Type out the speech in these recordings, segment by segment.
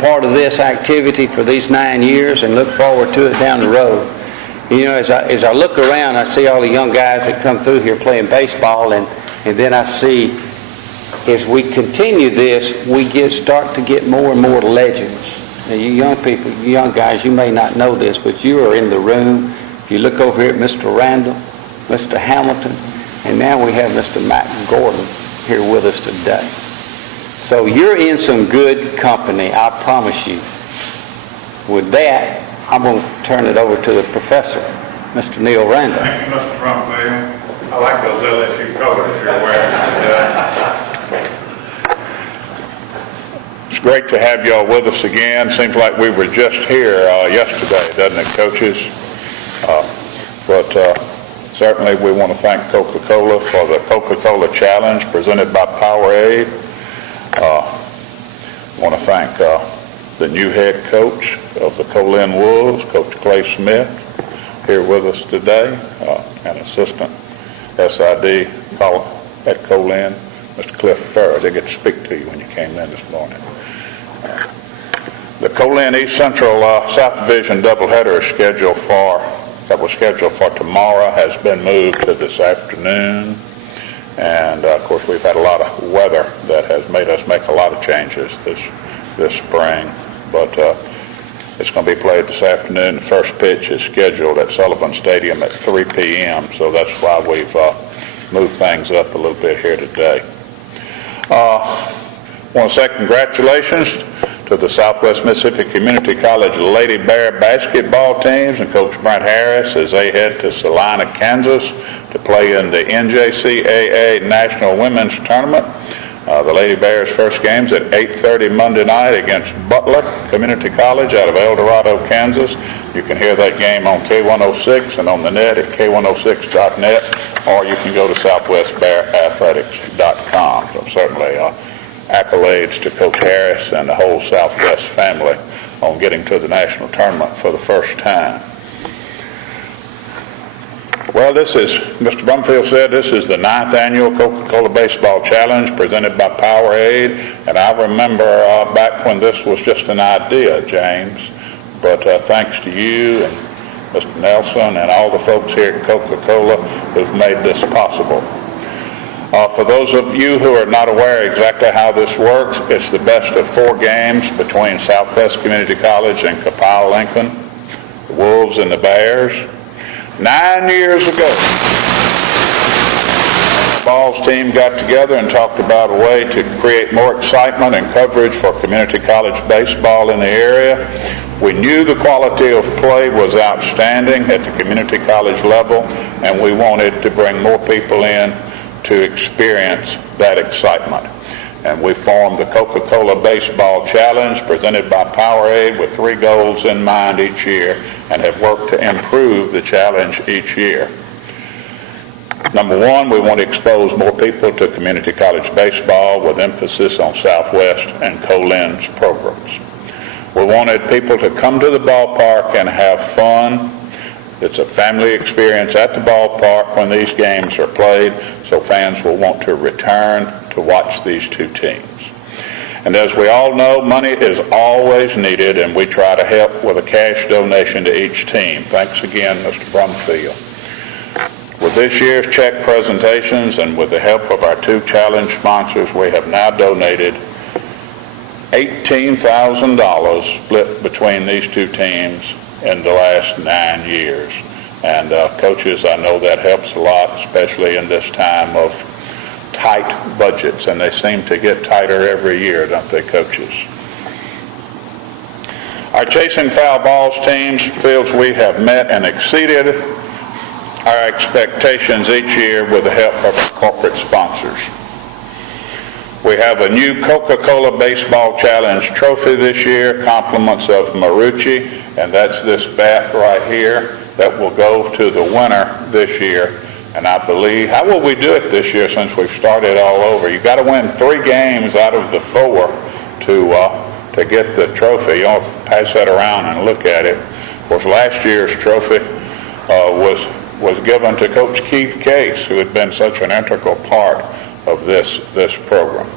part of this activity for these 9 years and look forward to it down the road. You know, as I look around, I see all the young guys that come through here playing baseball, and then I see, as we continue this, we start to get more and more legends. Now, you young people, you young guys, you may not know this, but you are in the room. If you look over here at Mr. Randall, Mr. Hamilton, and now we have Mr. Matt Gordon here with us today. So you're in some good company, I promise you. With that, I'm going to turn it over to the professor, Mr. Neil Randall. Thank you, Mr. Brumfield. I like those LSU colors you're wearing today. It's great to have y'all with us again. Seems like we were just here yesterday, doesn't it, coaches? But certainly we want to thank Coca-Cola for the Coca-Cola Challenge presented by Powerade. I want to thank the new head coach of the Colin Wolves, Coach Clay Smith, here with us today, and assistant SID at Colin, Mr. Cliff Farrer. They get to speak to you when you came in this morning. The Colin East Central South Division doubleheader that was scheduled for tomorrow has been moved to this afternoon. And of course, we've had a lot of weather that has made us make a lot of changes this spring. But it's going to be played this afternoon. The first pitch is scheduled at Sullivan Stadium at 3 p.m. So that's why we've moved things up a little bit here today. I want to say congratulations to the Southwest Mississippi Community College Lady Bear basketball teams and Coach Brent Harris as they head to Salina, Kansas to play in the NJCAA National Women's Tournament. The Lady Bears' first game's at 8:30 Monday night against Butler Community College out of El Dorado, Kansas. You can hear that game on K106 and on the net at K106.net, or you can go to southwestbearathletics.com. So certainly accolades to Coach Harris and the whole Southwest family on getting to the national tournament for the first time. Well, this is, Mr. Brumfield said, this is the 9th annual Coca-Cola Baseball Challenge presented by Powerade, and I remember back when this was just an idea, James, but thanks to you and Mr. Nelson and all the folks here at Coca-Cola who've made this possible. For those of you who are not aware exactly how this works, it's the best of 4 games between Southwest Community College and Copiah Lincoln, the Wolves and the Bears. 9 years ago, the Balls team got together and talked about a way to create more excitement and coverage for community college baseball in the area. We knew the quality of play was outstanding at the community college level, and we wanted to bring more people in to experience that excitement. And we formed the Coca-Cola Baseball Challenge presented by Powerade with 3 goals in mind each year, and have worked to improve the challenge each year. Number 1, we want to expose more people to community college baseball with emphasis on Southwest and Colin's programs. We wanted people to come to the ballpark and have fun. It's a family experience at the ballpark when these games are played, so fans will want to return to watch these 2 teams. And as we all know, money is always needed, and we try to help with a cash donation to each team. Thanks again, Mr. Brumfield. With this year's check presentations and with the help of our 2 challenge sponsors, we have now donated $18,000 split between these 2 teams in the last 9 years. And coaches, I know that helps a lot, especially in this time of tight budgets, and they seem to get tighter every year, don't they, coaches? Our Chasing Foul Balls teams feels we have met and exceeded our expectations each year with the help of our corporate sponsors. We have a new Coca-Cola Baseball Challenge trophy this year, compliments of Marucci, and that's this bat right here that will go to the winner this year. And I believe, how will we do it this year since we've started all over? You've got to win 3 games out of the 4 to get the trophy. You want to pass that around and look at it. Of course, last year's trophy was given to Coach Keith Case, who had been such an integral part of this program.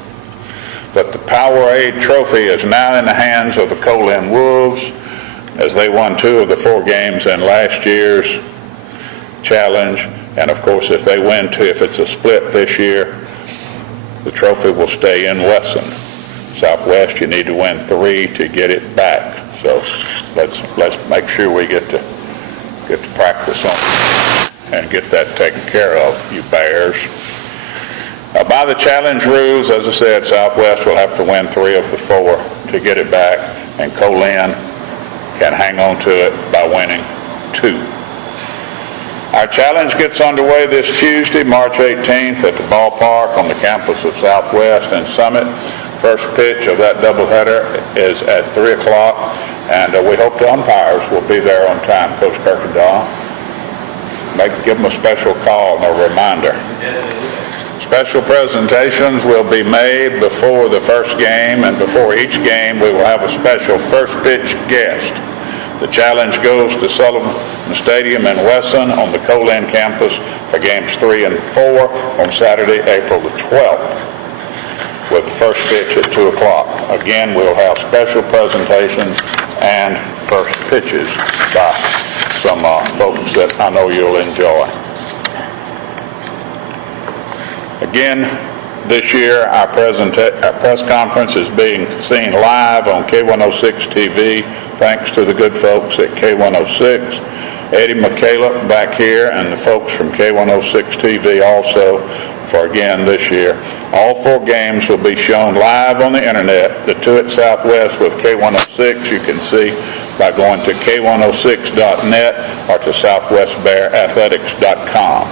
But the Powerade trophy is now in the hands of the Colin Wolves, as they won 2 of the 4 games in last year's challenge. And of course, if they win 2, if it's a split this year, the trophy will stay in Wesson. Southwest, you need to win 3 to get it back. So let's make sure we get to practice on it and get that taken care of, you Bears. By the challenge rules, as I said, Southwest will have to win 3 of the 4 to get it back, and Colin can hang on to it by winning 2. Our challenge gets underway this Tuesday, March 18th at the ballpark on the campus of Southwest in Summit. First pitch of that doubleheader is at 3 o'clock, and we hope the umpires will be there on time. Coach Kirkendall, give them a special call and a reminder. Special presentations will be made before the first game, and before each game we will have a special first pitch guest. The challenge goes to Sullivan Stadium in Wesson on the Colin campus for games 3 and 4 on Saturday, April the 12th, with the first pitch at 2 o'clock. Again, we'll have special presentations and first pitches by some folks that I know you'll enjoy. Again, this year our press conference is being seen live on K106 TV, thanks to the good folks at K106. Eddie McCaleb back here and the folks from K106 TV also for again this year. All 4 games will be shown live on the internet. The 2 at Southwest with K106 you can see by going to K106.net or to southwestbearathletics.com.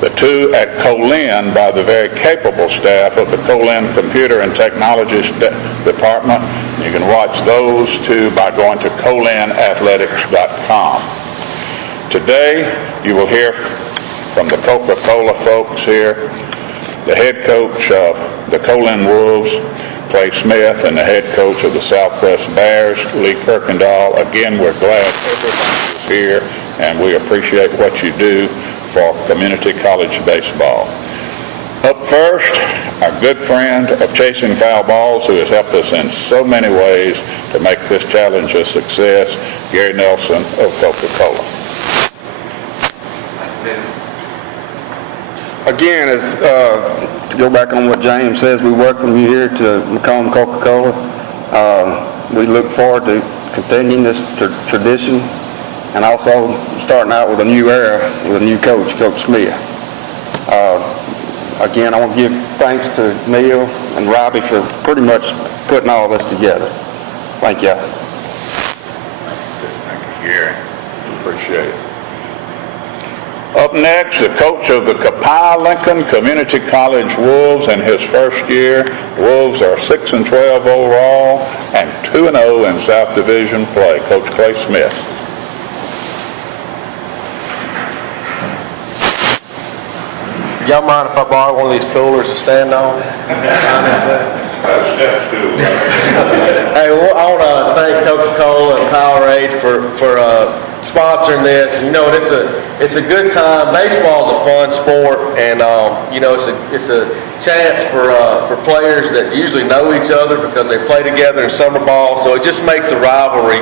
The 2 at Colin by the very capable staff of the Colin Computer and Technology Department. You can watch those 2 by going to colinathletics.com. Today you will hear from the Coca-Cola folks here, the head coach of the Colin Wolves, Clay Smith, and the head coach of the Southwest Bears, Lee Kirkendall. Again, we're glad everybody is here, and we appreciate what you do for community college baseball. Up first, our good friend of Chasing Foul Balls, who has helped us in so many ways to make this challenge a success, Gary Nelson of Coca-Cola. Again, to go back on what James says, we welcome you here to Macomb Coca-Cola. We look forward to continuing this tradition and also starting out with a new era with a new coach, Coach Smith. Again, I want to give thanks to Neil and Robbie for pretty much putting all this together. Thank you. Thank you, Gary. Appreciate it. Up next, the coach of the Copiah-Lincoln Community College Wolves in his first year. Wolves are 6-12 overall and 2-0 in South Division play. Coach Clay Smith. Y'all mind if I borrow one of these coolers to stand on? Hey, well, I want to thank Coca-Cola and Powerade for sponsoring this. You know, it's a good time. Baseball is a fun sport, and you know, it's a chance for players that usually know each other because they play together in summer ball. So it just makes the rivalry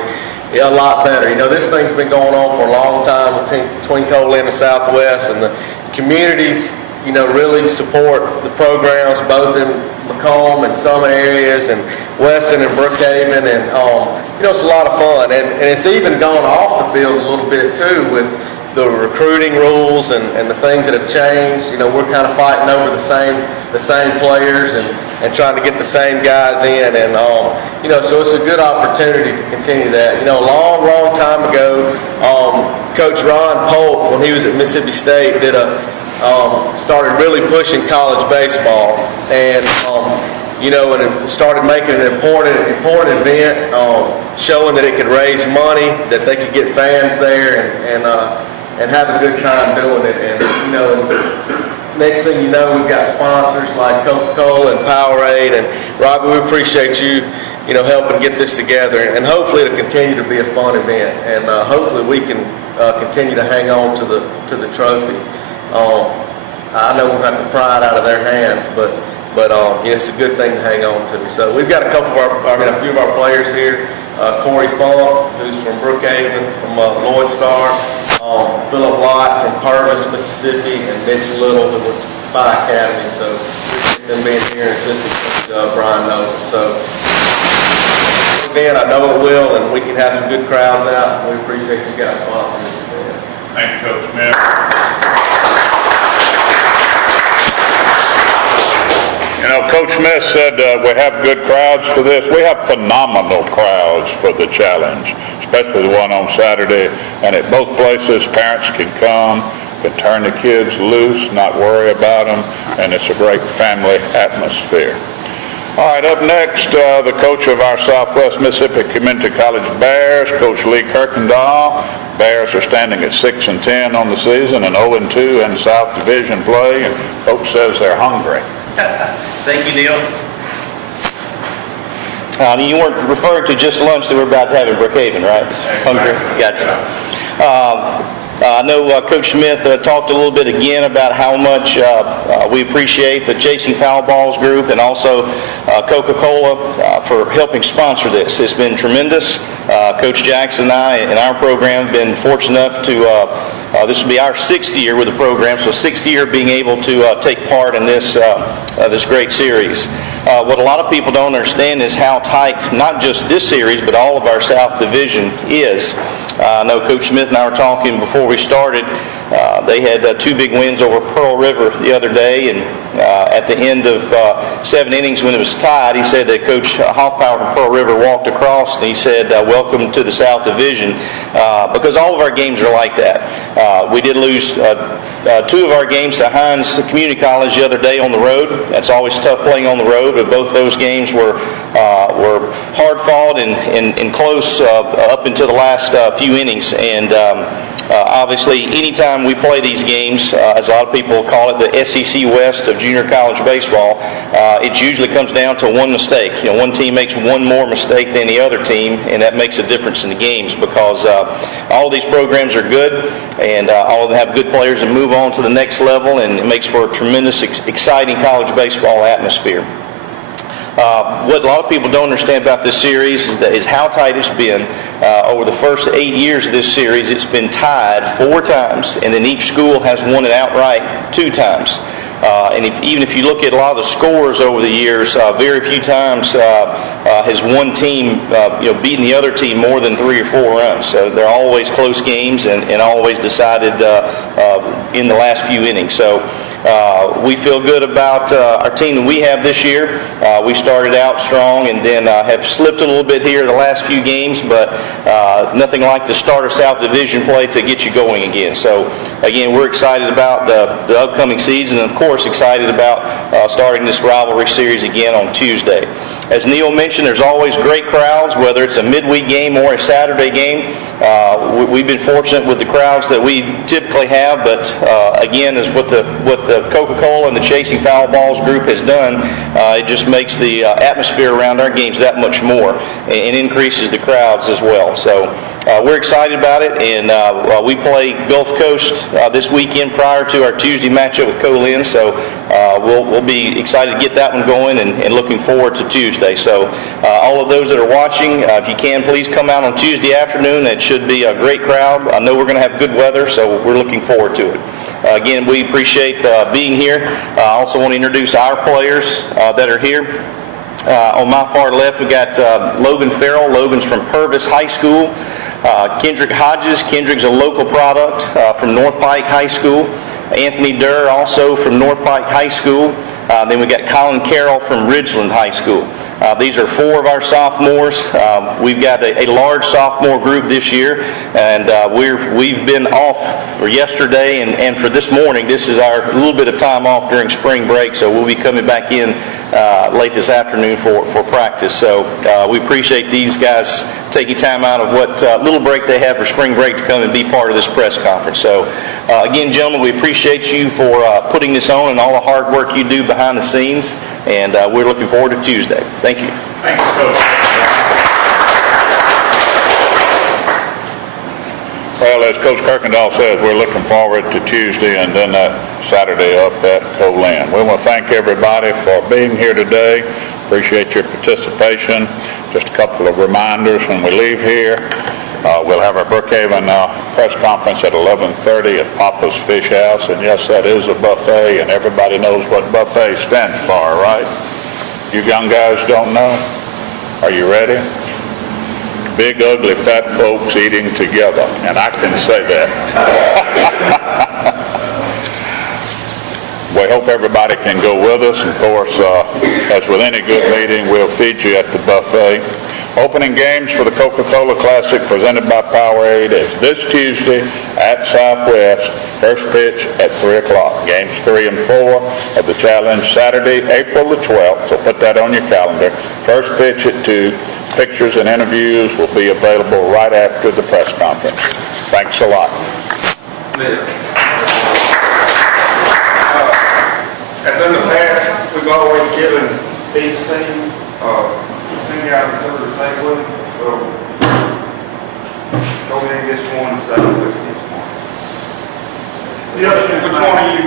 a lot better. You know, this thing's been going on for a long time between Colin and Southwest, and the communities, you know, really support the programs both in Macomb and some areas, and Wesson and Brookhaven, and you know, it's a lot of fun, and it's even gone off the field a little bit too with the recruiting rules and the things that have changed. You know, we're kind of fighting over the same players and trying to get the same guys in, and you know, so it's a good opportunity to continue that. You know, a long time ago, Coach Ron Polk, when he was at Mississippi State, started really pushing college baseball, and you know, and it started making an important event, showing that it could raise money, that they could get fans there, and have a good time doing it. And you know, next thing you know, we've got sponsors like Coca-Cola and Powerade, and Robbie, we appreciate you, you know, helping get this together, and hopefully it'll continue to be a fun event, and hopefully we can continue to hang on to the trophy. I know we'll have to pry it out of their hands, but But it's a good thing to hang on to. So we've got a few of our players here. Corey Funk, who's from Brookhaven, from Lloyd Star. Philip Lott from Purvis, Mississippi, and Mitch Little, who went to Phi Academy. So them being here and assistant coach Brian Noble. So again, I know it will, and we can have some good crowds out. We appreciate you guys sponsoring this event. Thank you, Coach Smith. You know, Coach Smith said we have good crowds for this. We have phenomenal crowds for the challenge, especially the one on Saturday. And at both places, parents can come, can turn the kids loose, not worry about them, and it's a great family atmosphere. All right, up next, the coach of our Southwest Mississippi Community College Bears, Coach Lee Kirkendall. Bears are standing at 6-10 on the season and 0-2 in South Division play, and Coach says they're hungry. Thank you, Neil. You weren't referring to just lunch that we're about to have in Brookhaven, right? Hungry? Gotcha. I know Coach Smith talked a little bit again about how much we appreciate the Chasing Powerballs group and also Coca-Cola for helping sponsor this. It's been tremendous. Coach Jackson and I and our program have been fortunate enough to this will be our 6th year with the program, so 6th year being able to take part in this this great series. What a lot of people don't understand is how tight, not just this series, but all of our South Division is. I know Coach Smith and I were talking before we started. They had 2 big wins over Pearl River the other day, and at the end of 7 innings when it was tied, he said that Coach Hoffpower from Pearl River walked across and he said, welcome to the South Division, because all of our games are like that. We did lose 2 of our games to Hines Community College the other day on the road. That's always tough playing on the road, but both those games were hard fought and close up until the last few innings. And obviously, anytime we play these games, as a lot of people call it, the SEC West of junior college baseball, it usually comes down to one mistake. One team makes one more mistake than the other team, and that makes a difference in the games because all of these programs are good, and all of them have good players and move on to the next level, and it makes for a tremendous, exciting college baseball atmosphere. What a lot of people don't understand about this series is how tight it's been. Over the first 8 years of this series, it's been tied 4 times, and then each school has won it outright 2 times. And even if you look at a lot of the scores over the years, very few times has one team beaten the other team more than 3 or 4 runs. So they're always close games and always decided in the last few innings. So we feel good about our team that we have this year. We started out strong and then have slipped a little bit here the last few games, but nothing like the start of South Division play to get you going again. So again, we're excited about the upcoming season, and of course excited about starting this rivalry series again on Tuesday. As Neil mentioned, there's always great crowds, whether it's a midweek game or a Saturday game. We've been fortunate with the crowds that we typically have, but again, as what the Coca-Cola and the Chasing Powerballs group has done, it just makes the atmosphere around our games that much more and increases the crowds as well. So we're excited about it, and we play Gulf Coast this weekend prior to our Tuesday matchup with Colin, so we'll be excited to get that one going and looking forward to Tuesday. So all of those that are watching, if you can, please come out on Tuesday afternoon. It should be a great crowd. I know we're going to have good weather, so we're looking forward to it. Again, we appreciate being here. I also want to introduce our players that are here. On my far left, we've got Logan Farrell. Logan's from Purvis High School. Kendrick Hodges. Kendrick's a local product from North Pike High School. Anthony Durr, also from North Pike High School. Then we got Colin Carroll from Ridgeland High School. These are 4 of our sophomores. We've got a large sophomore group this year, and we've been off for yesterday and for this morning. This is our little bit of time off during spring break, so we'll be coming back in late this afternoon for practice. So we appreciate these guys taking time out of what little break they have for spring break to come and be part of this press conference. So again, gentlemen, we appreciate you for putting this on and all the hard work you do behind the scenes, and we're looking forward to Tuesday. Thank you. Thank you, Coach. Well, as Coach Kirkendall says, we're looking forward to Tuesday and then that Saturday up at Colin. We want to thank everybody for being here today. Appreciate your participation. Just a couple of reminders when we leave here. We'll have our Brookhaven press conference at 11:30 at Papa's Fish House. And yes, that is a buffet, and everybody knows what buffet stands for, right? You young guys don't know? Are you ready? Big, ugly, fat folks eating together, and I can say that. We hope everybody can go with us. Of course, as with any good meeting, we'll feed you at the buffet. Opening games for the Coca-Cola Classic presented by Powerade is this Tuesday at Southwest. First pitch at 3 o'clock. Games 3 and 4 of the Challenge Saturday, April the 12th. So put that on your calendar. First pitch at 2. Pictures and interviews will be available right after the press conference. Thanks a lot. As in the past, we've always given each team send out a cover to take with them. So go ahead and get one and stay with us. Which one of you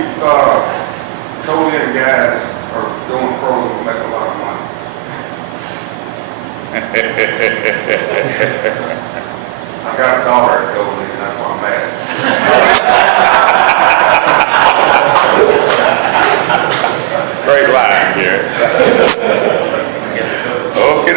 co-ed guys are going pro and will make a lot of money? I got a daughter at co-ed, and that's why I'm asking. Great line here. Okay,